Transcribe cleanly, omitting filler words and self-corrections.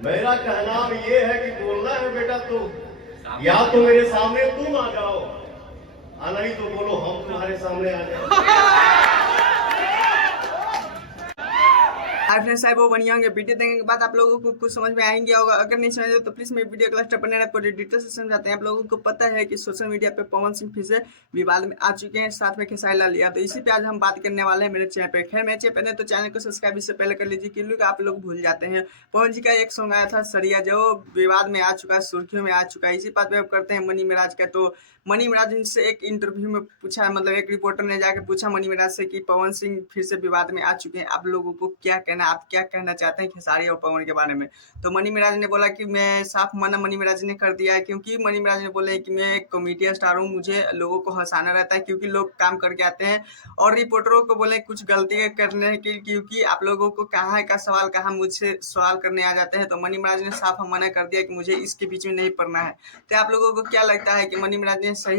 मेरा कहना ये है कि बोलना है बेटा तो या तो मेरे सामने तुम आ जाओ, नहीं तो बोलो हम तुम्हारे सामने आ जाए। हाय फ्रेंड्स, साहब वो बनिया होंगे। वीडियो देखने के बाद आप लोगों को कुछ समझ में आएंगे होगा। अगर नहीं समझ तो प्लीज मेरे वीडियो क्लास पर आपको डिटेल से समझाते हैं। आप लोगों को पता है कि सोशल मीडिया पे पवन सिंह फिर से विवाद में आ चुके हैं, साथ में खेसारी लाल यादव। तो इसी पे आज हम बात करने वाले हैं मेरे चैनल पे। खैर मेरे चैनल तो चैनल को सब्सक्राइब इससे पहले कर लीजिए, क्योंकि आप लोग भूल जाते हैं। पवन जी का एक सॉन्ग आया था सरिया, जो विवाद में आ चुका है, सुर्खियों में आ चुका है। इसी बात पे अब करते हैं मनी मिराज का। तो मनी मिराज से एक इंटरव्यू में पूछा है, मतलब एक रिपोर्टर ने जाकर पूछा मनी मिराज से कि पवन सिंह फिर से विवाद में आ चुके हैं, आप लोगों को क्या कहना, आप क्या कहना चाहते हैं खेसारी और पवन के बारे में। तो मनी मिराज ने बोला कि मैं साफ मना मनी मिराज ने कर दिया है, क्योंकि मनी मिराज ने बोले कि मैं एक कॉमेडियन स्टार हूँ, मुझे लोगों को हंसाना रहता है, क्योंकि लोग काम करके आते हैं और रिपोर्टरों को बोले कुछ गलती करने की, क्योंकि आप लोगों को कहाँ का सवाल कहाँ मुझसे सवाल करने आ जाते हैं। तो मनी मिराज ने साफ मना कर दिया कि मुझे इसके बीच में नहीं पड़ना है। तो आप लोगों को क्या लगता है कि मनी मिराज ने सही